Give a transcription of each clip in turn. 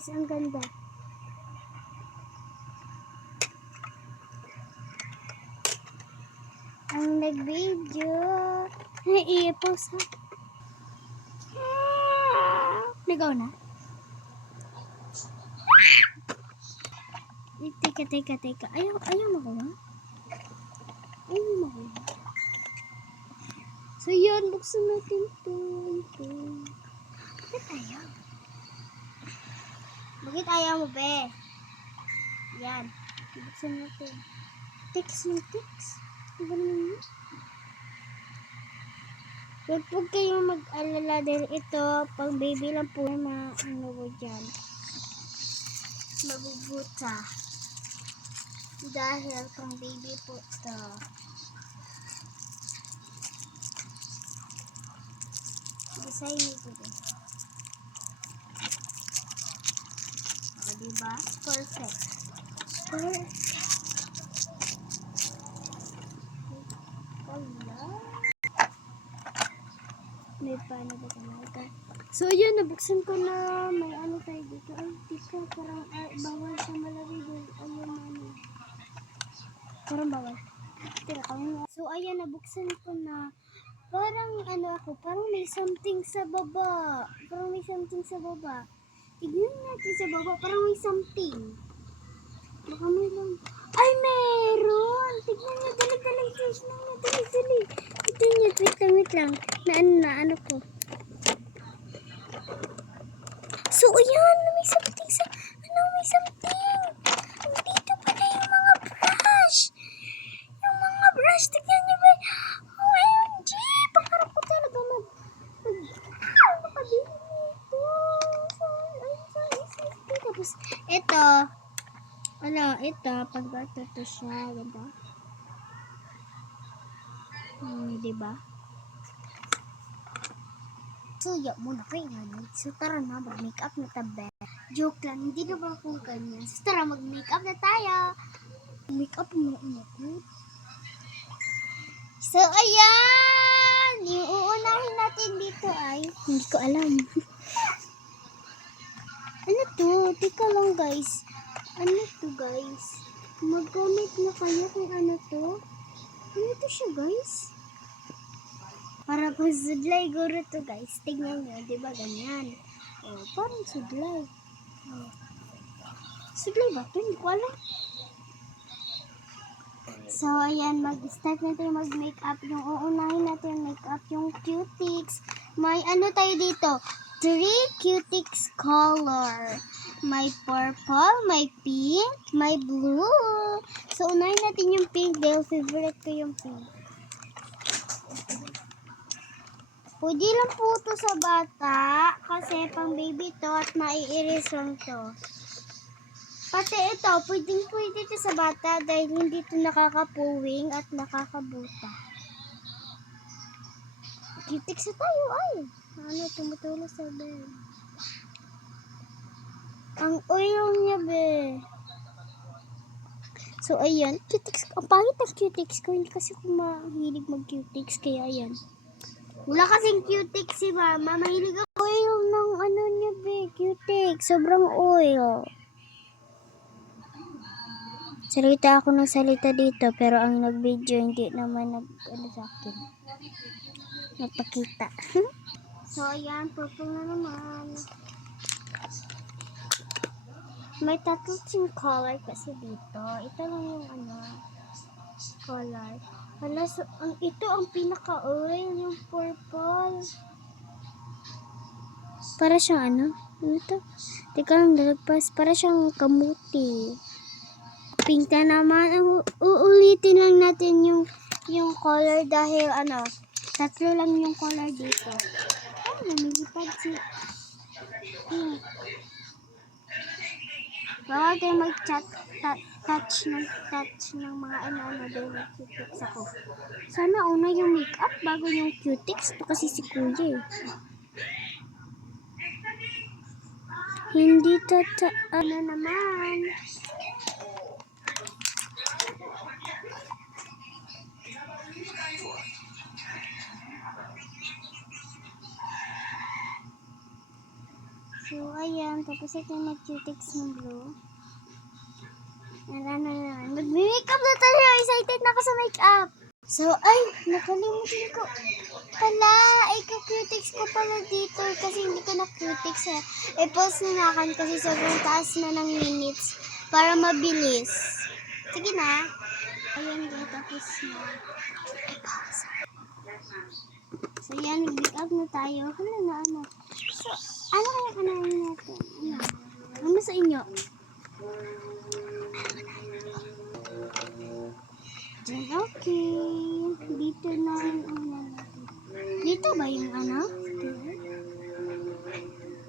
guys, ang ganda. Ang nag-video. Ay, i-post ha. Nagaw na? Teka. Ayaw magawa? Ayaw magawa. So yun, buksan natin ito. Bakit ayaw? Bakit ayaw mo, be? Yan. Buksan natin. Text. Ano naman yun? Huwag po kayong mag-alala dahil ito, pang baby lang po na ano po dyan. Mabubuta. Dahil pang baby po ito. Design nito din. O, diba? Perfect. May paano ba talaga? So yun, nabuksan ko na. May ano tayo dito. Ay, tika, parang bawal sa malagay doon. Ayun, ano. Parang bawal. Tira, so ayan, nabuksan ko na. Parang ano ako, parang may something sa baba. Tignan natin sa baba, parang may something. Baka may lang. Ay, meron! Tignan nyo, dali. Tignan nyo, wait lang. Na ano ko. So, ayan, may something. Dito pala yung mga brush. Tignan nyo ba? OMG! Pakarap ko talaga makabili nito. Tapos, ito, pag-gato to siya, diba? Diba? So, muna kayo namin. So, tara na, mag-makeup na tabi. Joke lang, hindi na ba akong ganyan? So, tara, mag-makeup na tayo. Makeup muna ako. So, ayan! Yung uunahin natin dito ay, hindi ko alam. Ano to? Teka lang, guys. Ano to, guys? Mag-comment na kayo kung ano to. Ano to siya, guys? Para po sudlay guro to, guys. Tignan nyo, di ba ganyan? Oh, parang sudlay. Oh. Sudlay ba ito? Hindi ko alam. So, ayan, mag-start natin mag-makeup. Yung uunahin natin makeup, yung cutics. May ano tayo dito? 3 cutics color. May purple, may pink, may blue. So, unahin natin yung pink dahil favorite ko yung pink. Pwede lang po ito sa bata kasi pang baby to at maiiris lang to. Pati ito, pwede ito sa bata dahil hindi ito nakakapuwing at nakakabuta. Cutics na tayo ay. Ano, tumutulong sa bed. Ang oil niya, be. So, ayan. Cutics. Ang pangit ng cutics ko. Hindi kasi ako mahilig mag-cutics. Kaya, ayan. Wala kasing cutics si mama. Mahilig ako oil ng ano niya, be. Cutics. Sobrang oil. Salita ako ng salita dito. Pero ang nag-video, hindi naman ano sa akin. Nagpakita. So, ayan. Purple na naman. May tattoo color kasi dito. Ito lang yung color. Hala, so, ito ang pinaka-oil, yung purple. Para siyang ano to? Teka lang, dalagpas. Para siyang kamuti. Pink na naman. Uulitin lang natin yung color dahil tatlo lang yung color dito. Lumilipad si pink. Bawal kayo mag-touch ng mga dahil mag-cutics ako. Sana una yung makeup bago yung cutics. Ito kasi si kuya eh. Hindi ano naman. So, ayan. Tapos ito yung mag-cutex ng blue. Ano naman. Mag-makeup na tayo. Excited na ako sa makeup. So, ay, nakalimutan ko pala. Ika-cutex ko pala dito. Kasi hindi ko na-cutex eh. I-pause na nakan kasi sobrang taas na ng minutes. Para mabilis. Sige na. Ayan, tapos na. I-pause. So, yan. Mag-makeup na tayo. Hala na, ano. So, ano kaya kanain natin? Ano sa inyo? Okay. Dito na yung ano natin. Dito ba yung ano?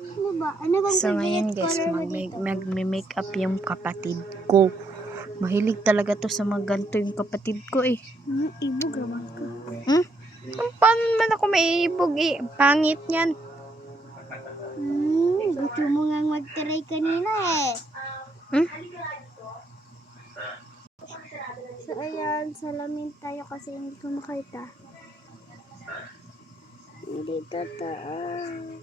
Ano ba? Ano bang So ngayon guys, magme-make up yung kapatid ko. Mahilig talaga to sa mga ganito yung kapatid ko eh. Ibog naman ka. Paano man ako maiibog eh? Pangit yan. Gusto mo nga mag-try kanina eh. So ayan, salamin tayo kasi hindi ko makita. Dito tayo.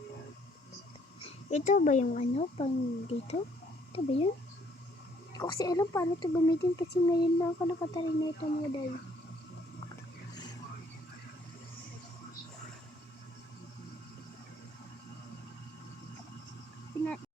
Ito ba yung ano? Pang dito? Ito ba yun? Hindi ko kasi alam paano ito gamitin kasi ngayon lang ako nakatry na ito mga dahil.